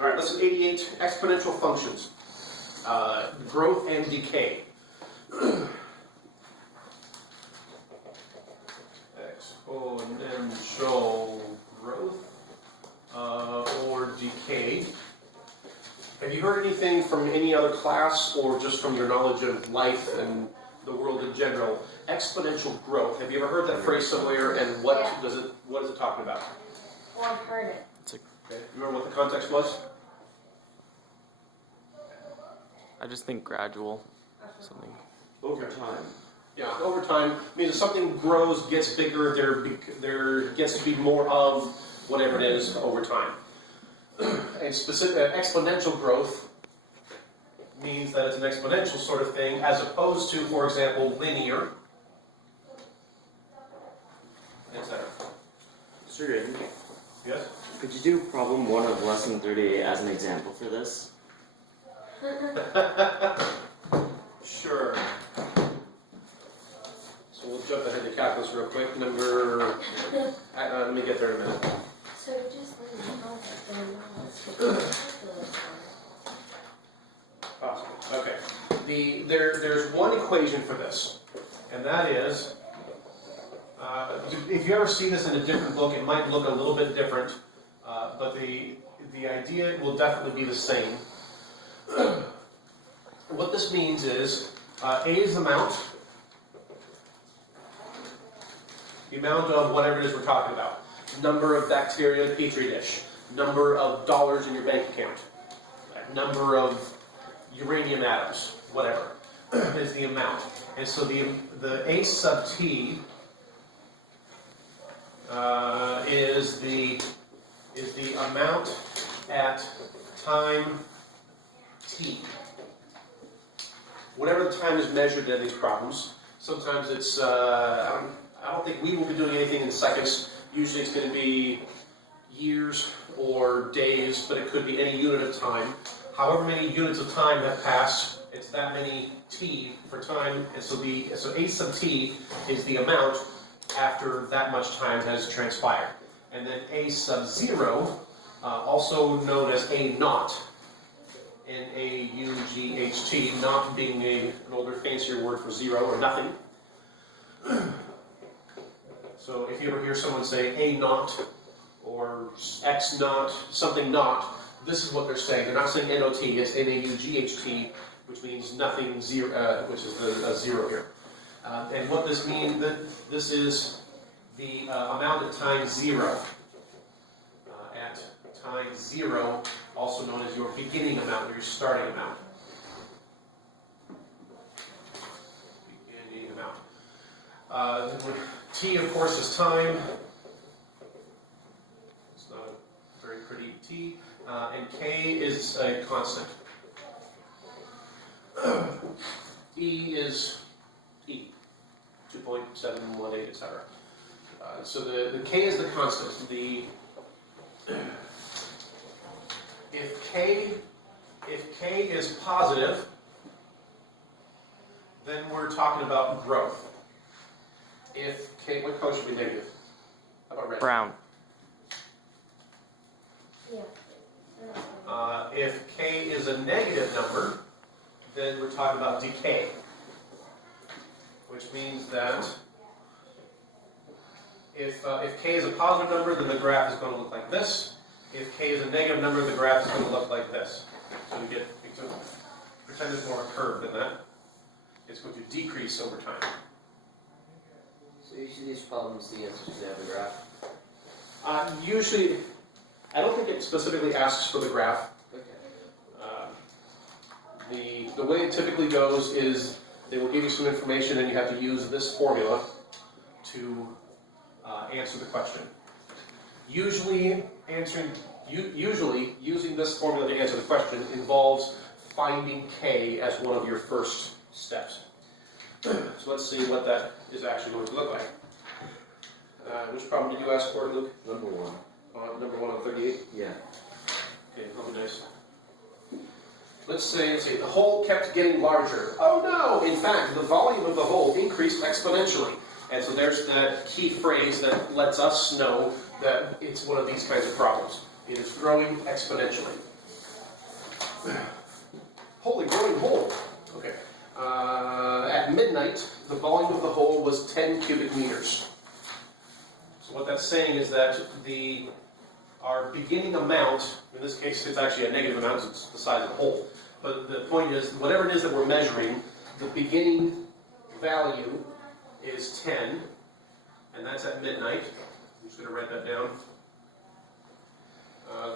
All right, lesson 88, exponential functions. Growth and decay. Exponential growth or decay. Have you heard anything from any other class or just from your knowledge of life and the world in general? Exponential growth. Have you ever heard that phrase somewhere, and what is it talking about? Well, I've heard it. Okay. You remember what the context was? I just think gradual, something. Over time. Yeah, over time means if something grows, gets bigger, there gets to be more of whatever it is over time. And specific exponential growth means that it's an exponential sort of thing, as opposed to, for example, linear, etc. Mr. Graydon, Yes? could you do problem 1 of lesson 38 as an example for this? Sure. So we'll jump ahead to calculus real quick. Number, let me get there in a minute. So just leave the concept and calculus. Possible. Okay. There's one equation for this, and that is, if you ever see this in a different book, it might look a little bit different, but the idea will definitely be the same. What this means is, A is the amount of whatever it is we're talking about. Number of bacteria in a petri dish, number of dollars in your bank account, number of uranium atoms, whatever, is the amount. And so the A sub t is the amount at time t. Whatever the time is measured in these problems. Sometimes it's, I don't think we will be doing anything in seconds. Usually it's going to be years or days, but it could be any unit of time. However many units of time have passed, it's that many t for time, and so A sub t is the amount after that much time has transpired. And then A sub 0, also known as A naught, N-A-U-G-H-T, naught being an older, fancier word for zero or nothing. So if you ever hear someone say A naught or X naught, something naught, this is what they're saying. They're not saying N-O-T, it's N-A-U-G-H-T, which means nothing, zero, which is a zero here. And what this means, this is the amount at time 0. At time 0, also known as your beginning amount or your starting amount. Beginning amount. T, of course, is time. It's not a very pretty T. And K is a constant. E is E, 2.718, etc. So the K is the constant. If K is positive, then we're talking about growth. If K, what color should be negative? How about red? Brown. Yeah. If K is a negative number, then we're talking about decay, which means that if K is a positive number, then the graph is going to look like this. If K is a negative number, the graph is going to look like this. So we pretend it's more a curve than that. It's going to decrease over time. So usually these problems, the answers to have a graph. Usually, I don't think it specifically asks for the graph. Okay. The way it typically goes is they will give you some information and you have to use this formula to answer the question. Usually using this formula to answer the question involves finding K as one of your first steps. So let's see what that is actually going to look like. Which problem did you ask for, Luke? Number 1. Number 1 on 38? Yeah. Okay, that'll be nice. Let's say the hole kept getting larger. Oh no! In fact, the volume of the hole increased exponentially. And so there's that key phrase that lets us know that it's one of these kinds of problems. It is growing exponentially. Holy growing hole. Okay. At midnight, the volume of the hole was 10 cubic meters. So what that's saying is that our beginning amount, in this case it's actually a negative amount, it's the size of the hole. But the point is, whatever it is that we're measuring, the beginning value is 10, and that's at midnight. I'm just going to write that down.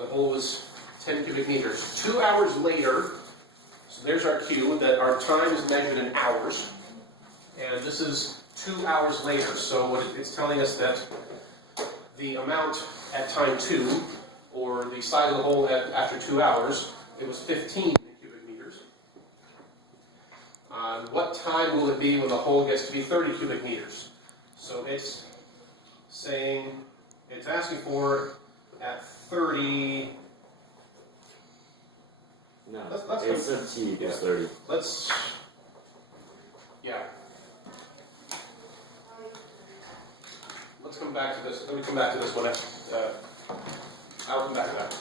The hole was 10 cubic meters. 2 hours later, so there's our cue, that our time is measured in hours, and this is 2 hours later. So what it's telling us that the amount at time 2, or the size of the hole after 2 hours, it was 15 cubic meters. What time will it be when the hole gets to be 30 cubic meters? So it's saying, it's asking for at 30. No, Let's it's a T equals 30. Yeah. Let's come back to this. Let me come back to this one. I'll come back to that.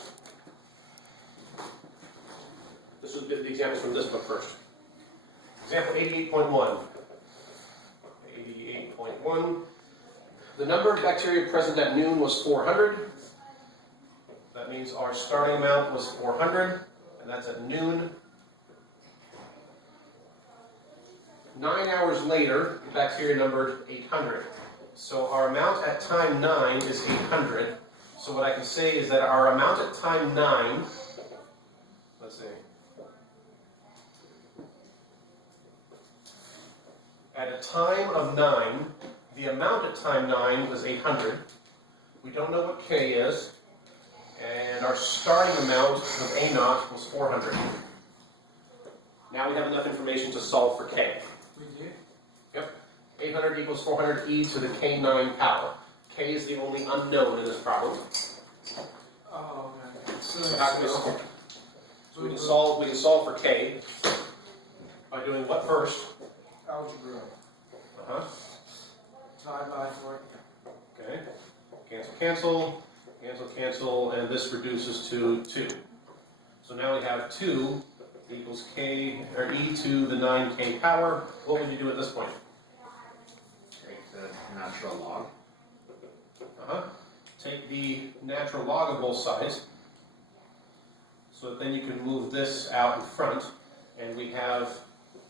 This would be the example from this book first. Example 88.1. 88.1. The number of bacteria present at noon was 400. That means our starting amount was 400, and that's at noon. 9 hours later, the bacteria numbered 800. So our amount at time 9 is 800. So what I can say is that our amount at time 9, let's see, at a time of 9, the amount at time 9 was 800. We don't know what K is, and our starting amount of A naught was 400. Now we have enough information to solve for K. We do? Yep. 800 equals 400 e to the K9 power. K is the only unknown in this problem. Oh, okay. So how can we solve? So we can solve for K by doing what first? Algebra. Uh-huh. Divide by 4. Okay. Cancel, cancel, cancel, cancel, and this reduces to 2. So now we have 2 equals K, or e to the 9K power. What would you do at this point? Take the natural log. Uh-huh. Take the natural log of both sides, so that then you can move this out in front, and we have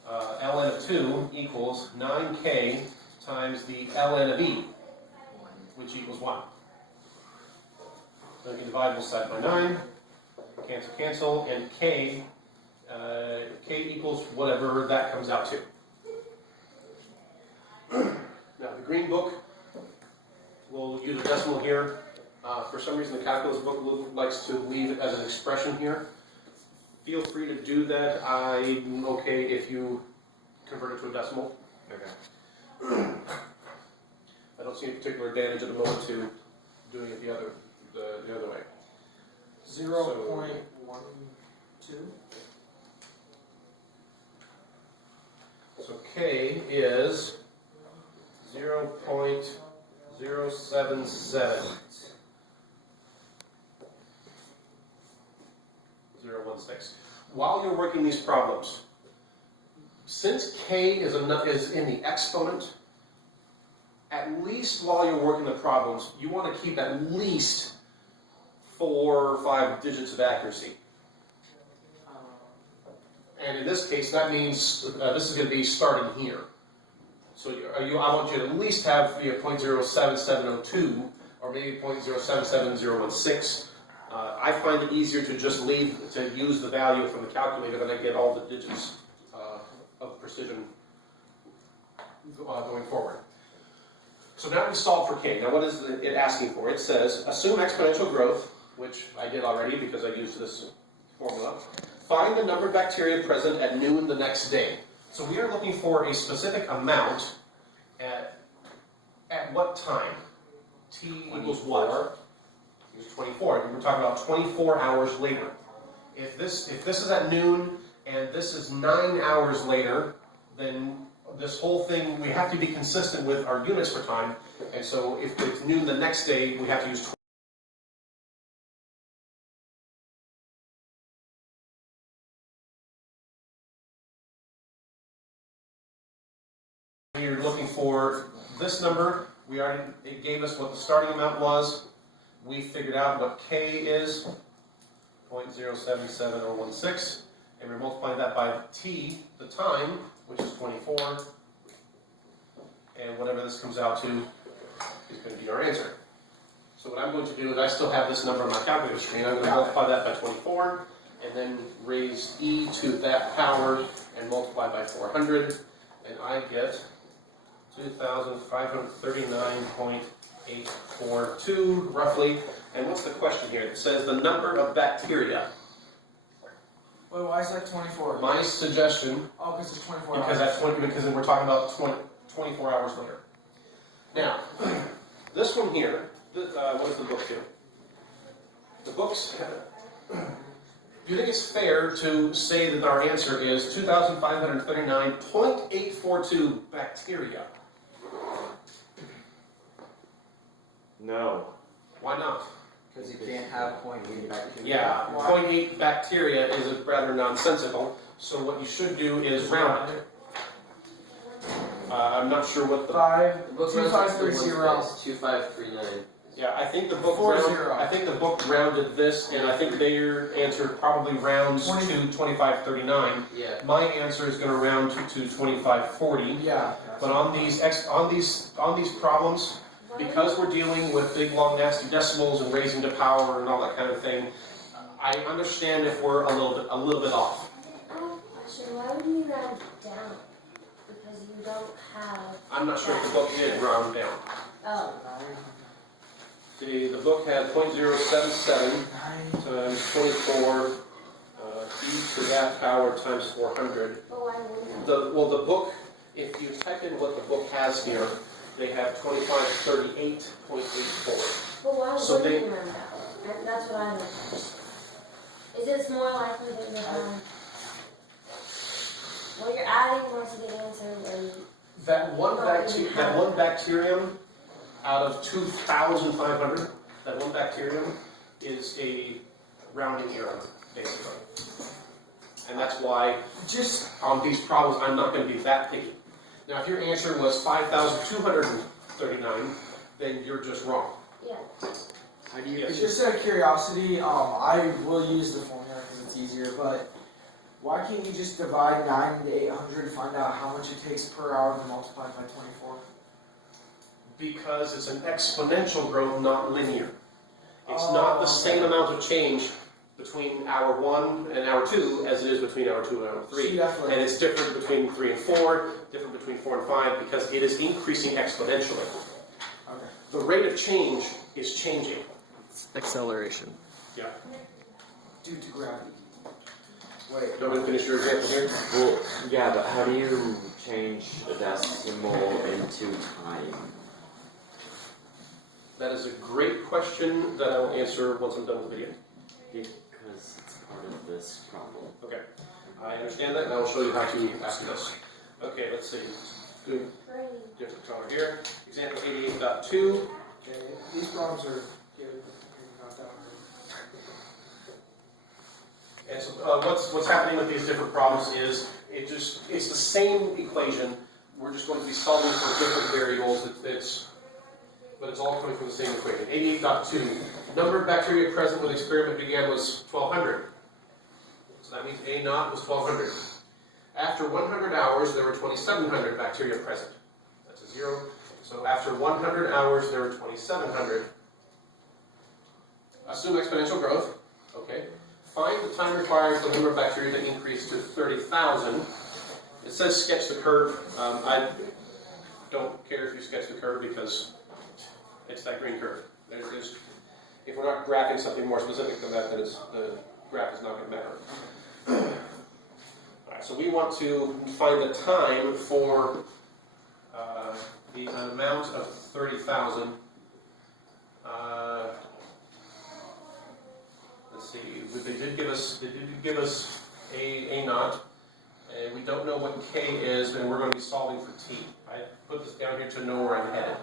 ln of 2 equals 9K times the ln of e, which equals 1. So you can divide both sides by 9, cancel, cancel, and K equals whatever that comes out to. Now the green book, we'll use a decimal here. For some reason the calculus book likes to leave it as an expression here. Feel free to do that. I'm okay if you convert it to a decimal. Okay. I don't see any particular advantage at the moment to doing it the other way. 0.12. So K is 0.077. 0.16. While you're working these problems, since K is in the exponent, at least while you're working the problems, you want to keep at least 4 or 5 digits of accuracy. And in this case, that means this is going to be starting here. So I want you to at least have 0.07702 or maybe 0.077016. I find it easier to just use the value from the calculator than I get all the digits of precision going forward. So now we solve for K. Now what is it asking for? It says, assume exponential growth, which I did already because I used this formula. Find the number of bacteria present at noon the next day. So we are looking for a specific amount at what time? T equals what? Equals 24. We're talking about 24 hours later. If this is at noon and this is 9 hours later, then this whole thing, we have to be consistent with our units for time. And so if it's noon the next day, we have to use you're looking for this number. It gave us what the starting amount was. We figured out what K is, 0.077016, and we're multiplying that by T, the time, which is 24, and whatever this comes out to is going to be our answer. So what I'm going to do is I still have this number on my calculator screen. I'm going to multiply that by 24, and then raise e to that power and multiply by 400, and I get 2,539.842 roughly. And what's the question here? It says the number of bacteria. Wait, why is that 24? My suggestion, Oh, because it's 24 because hours. that's 20, because we're talking about 24 hours later. Now, this one here, what does the book do? The books. Do you think it's fair to say that our answer is 2,539.842 bacteria? No. Why not? Because you can't have 0.8 bacteria. Yeah, 0.8 bacteria is rather nonsensical, so what you should do is round it. I'm not sure what the... The book runs 2530. 2539. Yeah, I think the book 40. I think the book rounded this, and I think their answer probably rounds 20. to 2539. Yeah. My answer is going to round to 2540. Yeah. But on these problems, because we're dealing with big, long, nasty decimals and raising to power and all that kind of thing, I understand if we're a little bit off. Actually, why would you round down? Because you don't have. I'm not sure if the book did round down. Oh. See, the book had 0.077 times 24 e to that power times 400. But why wouldn't The book, if you type in what the book has here, they have 2538.84. But why So wouldn't they- you round down? That's what I don't understand. Is it more likely that you're well, you're adding more to the answer when That one bacterium out of 2,500, that one bacterium is a rounding error, basically. And that's why Just on these problems, I'm not going to be that picky. Now, if your answer was 5,239, then you're just wrong. yeah. How do you? Yes. just out of curiosity, I will use the formula because it's easier, but why can't you just divide 9 into 800 to find out how much it takes per hour to multiply by 24? Because it's an exponential growth, not linear. It's not the same amount of change between hour 1 and hour 2 as it is between hour 2 and hour 3. See, definitely. And it's different between 3 and 4, different between 4 and 5, because it is increasing exponentially. Okay. The rate of change is changing. It's acceleration. Yeah. Due to gravity. Wait. Do you want me to finish your example here? Well, yeah, but how do you change a decimal into time? That is a great question that I will answer once I'm done with the video. Because it's part of this problem. Okay. I understand that, and I will show you how to ask this. Okay, let's see. Do Great. different color here. Example 88.2. Okay. These problems are good. Not that hard. And so what's happening with these different problems is it's the same equation. We're just going to be solving for different variables. But it's all coming from the same equation. 88.2. Number of bacteria present when the experiment began was 1,200. So that means A naught was 1,200. After 100 hours, there were 2,700 bacteria present. That's a 0. So after 100 hours, there were 2,700. Assume exponential growth. Okay. Find the time required for the number of bacteria to increase to 30,000. It says sketch the curve. I don't care if you sketch the curve because it's that green curve. If we're not graphing something more specific than that, then the graph is not going to matter. All right, so we want to find the time for the amount of 30,000. Let's see. They did give us a naught, and we don't know what K is, and we're going to be solving for T. I put this down here to know where I'm headed.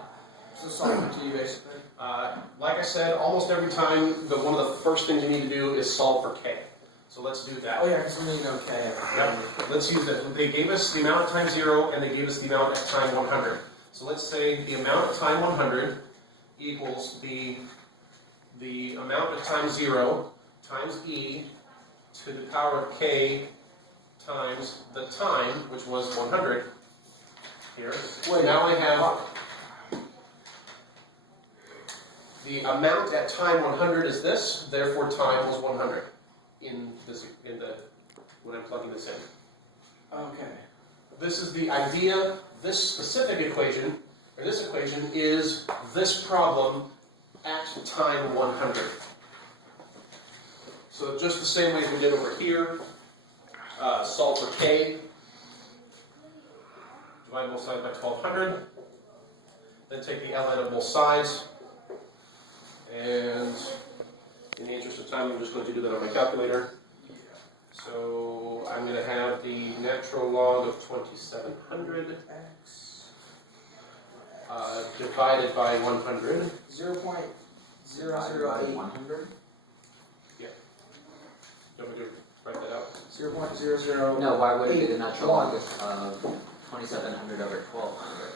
So solve it to you basically. Like I said, almost every time, one of the first things you need to do is solve for K. So let's do that. Oh yeah, because we need okay. Yep, let's use that. They gave us the amount at time 0 and they gave us the amount at time 100. So let's say the amount at time 100 equals the amount at time 0 times e to the power of k times the time, which was 100 here. Wait, Now I have the amount at time 100 is this, therefore time was 100 when I'm plugging this in. Okay. This is the idea. This specific equation, or this equation, is this problem at time 100. So just the same way as we did over here, solve for k, divide both sides by 1200, then take the ln of both sides, and in the interest of time, I'm just going to do that on my calculator. So I'm going to have the natural log of 2700 divided by 100. 0.008. 100? Do you want me to write that out? 0.00. No, why would it be the natural log of 2700 over 1200?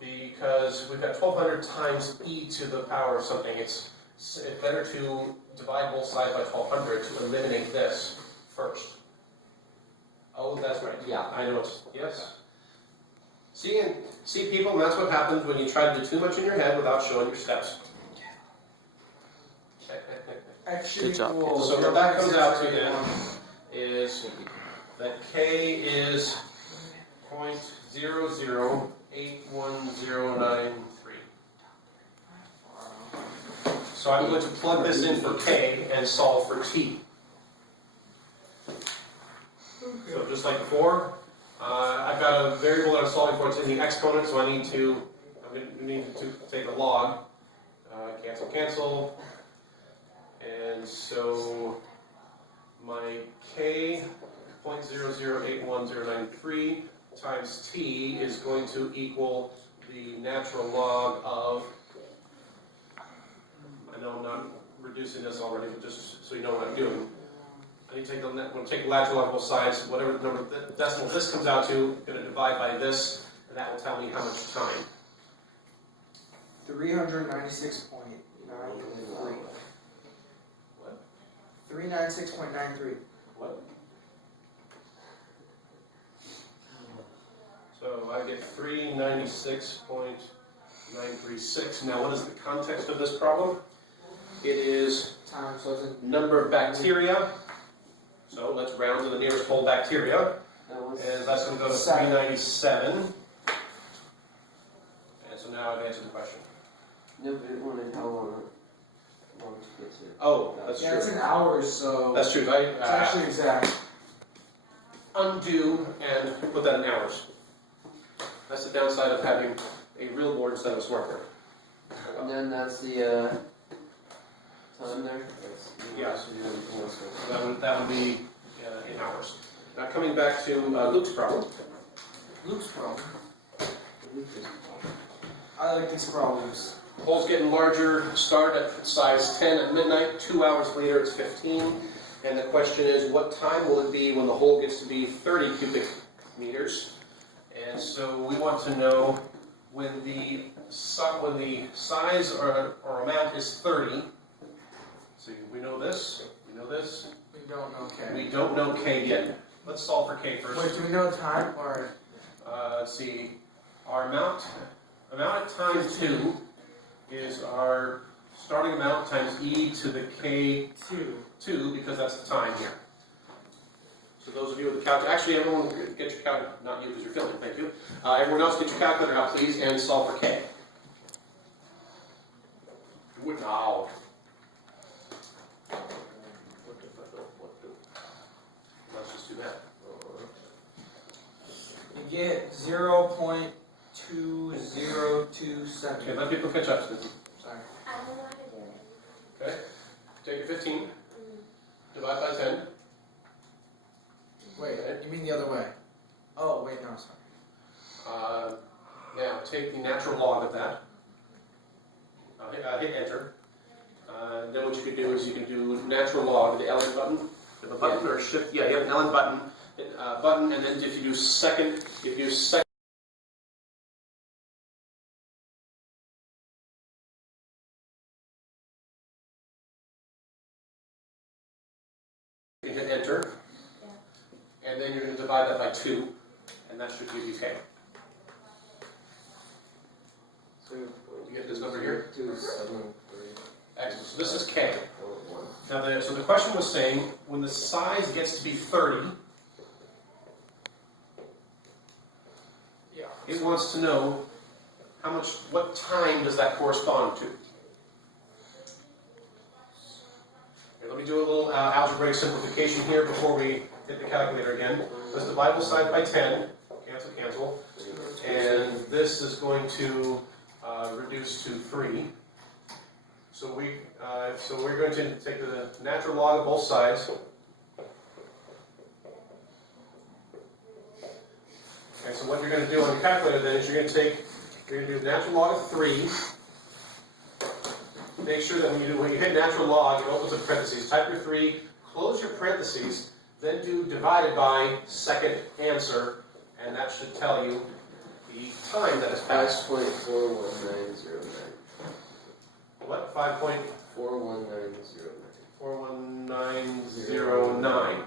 Because we've got 1200 times e to the power of something. It's better to divide both sides by 1200 to eliminate this first. Oh, that's right. Yeah. I know it's, yes. See people, that's what happens when you try to do too much in your head without showing your steps. X Good job, equals So what that comes out to 0.008. then is that k is 0.00811093. So I'm going to plug this in for k and solve for t. So just like before, I've got a variable that I'm solving for. It's in the exponent, so I'm going to take the log. Cancel, cancel. And so my k, 0.00811093 times t is going to equal the natural log of, I know I'm not reducing this already, but just so you know what I'm doing. I need to take the natural log of both sides, whatever number decimal this comes out to, I'm going to divide by this, and that will tell me how much time. 396.93. What? 396.93. What? So I get 396.936. Now what is the context of this problem? It is Time, so it's number of bacteria. So let's round to the nearest whole bacteria. And that's going to go to 397. And so now I've answered the question. No, but it wanted how long to get to. Oh, that's yeah, it's true. in hours, so That's true. it's actually exact. Undo and put that in hours. That's the downside of having a real board instead of a smart board. And then that's the time there. Yes. That would be in hours. Now coming back to Luke's problem. Luke's problem. I like these problems. Hole's getting larger, start at size 10 at midnight, 2 hours later it's 15. And the question is, what time will it be when the hole gets to be 30 cubic meters? And so we want to know when the size or amount is 30. So we know this, we know this. We don't know K. We don't know K yet. Let's solve for K first. Wait, do we know time or? Let's see. Our amount at time 2 is our starting amount times e to the k 2 because that's the time here. So those of you with the calculator, actually everyone get your calculator, not you because you're filming, thank you. Everyone else get your calculator out please and solve for k. Now. Let's just do that. You get 0.2027. Okay, let people catch up, Susan. Sorry. I don't know how to do it. Okay? Take your 15, divide by 10. Wait, you mean the other way? Oh, wait, no, sorry. Now take the natural log of that. Hit enter. Then what you could do is you can do natural log, the Ln button. You have a button or a shift, yeah, you have an Ln button, and then if you do second, you hit enter, and then you're going to divide that by 2, and that should give you K. So You get this number here? 2, 7, 3. Excellent. So this is K. Now, so the question was saying, when the size gets to be 30, it wants to know what time does that correspond to? Okay, let me do a little algebraic simplification here before we hit the calculator again. Let's divide both sides by 10. Cancel, cancel. And this is going to reduce to 3. So we're going to take the natural log of both sides. Okay, so what you're going to do on your calculator then is you're going to do natural log of 3. Make sure that when you hit natural log, it opens up parentheses. Type your 3, close your parentheses, then do divided by second answer, and that should tell you the time that has passed. 5.41909. What? 5.41909, 41909.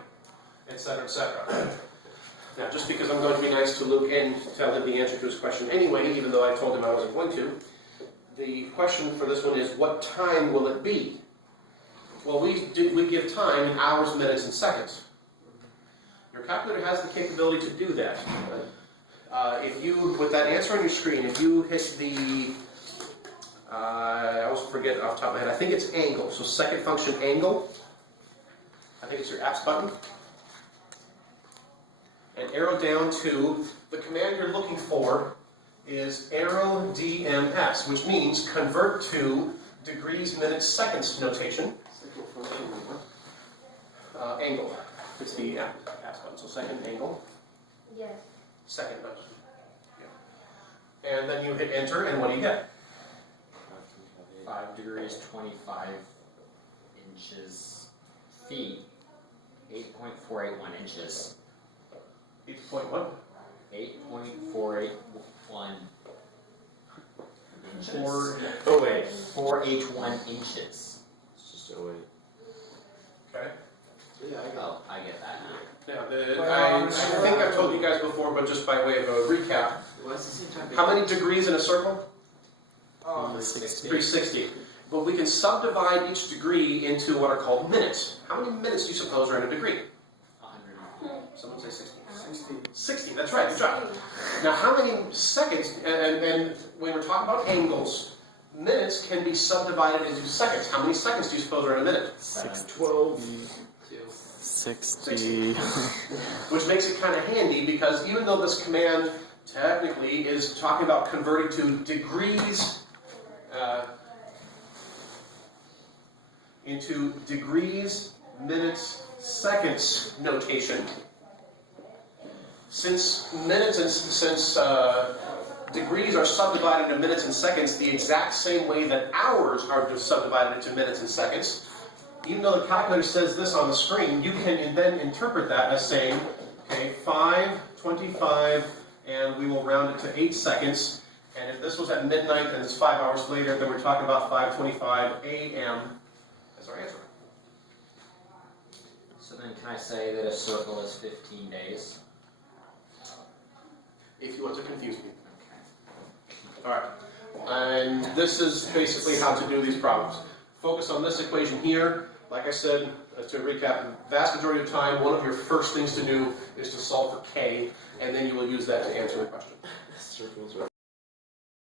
etc., etc. Now, just because I'm going to be nice to Luke and tell him the answer to his question anyway, even though I told him I wasn't going to, the question for this one is, what time will it be? Well, we give time in hours, minutes, and seconds. Your calculator has the capability to do that. If you, with that answer on your screen, if you hit the, I always forget off the top of my head, I think it's angle, so second function angle, I think it's your apps button, and arrow down to, the command you're looking for is arrow DMS, which means convert to degrees, minutes, seconds notation. Second function, what? Angle. It's the apps button, so second angle. Yes. Second button. Yeah. And then you hit enter, and what do you get? 5 degrees 25 inches feet, 8.481 inches. 8.1? 8.481 inches. 481 inches. It's just 08. Okay. Oh, I get that now. Now, I think I've told you guys before, but just by way of a recap, What's the same time? how many degrees in a circle? 360. 360. But we can subdivide each degree into what are called minutes. How many minutes do you suppose are in a degree? 100. Someone say 60. 60. 60, that's right, good job. Now, how many seconds, and when we're talking about angles, minutes can be subdivided into seconds. How many seconds do you suppose are in a minute? 12. 60. Which makes it kind of handy because even though this command technically is talking about converting to degrees into degrees, minutes, seconds notation. Since minutes and degrees are subdivided into minutes and seconds the exact same way that hours are subdivided into minutes and seconds, even though the calculator says this on the screen, you can then interpret that as saying, okay, 5:25, and we will round it to 8 seconds. And if this was at midnight and it's 5 hours later, then we're talking about 5:25 a.m. as our answer. So then can I say that a circle is 15 days? If you want to confuse me. Okay. All right. And this is basically how to do these problems. Focus on this equation here. Like I said, to recap, the vast majority of time, one of your first things to do is to solve for k, and then you will use that to answer the question. Circles are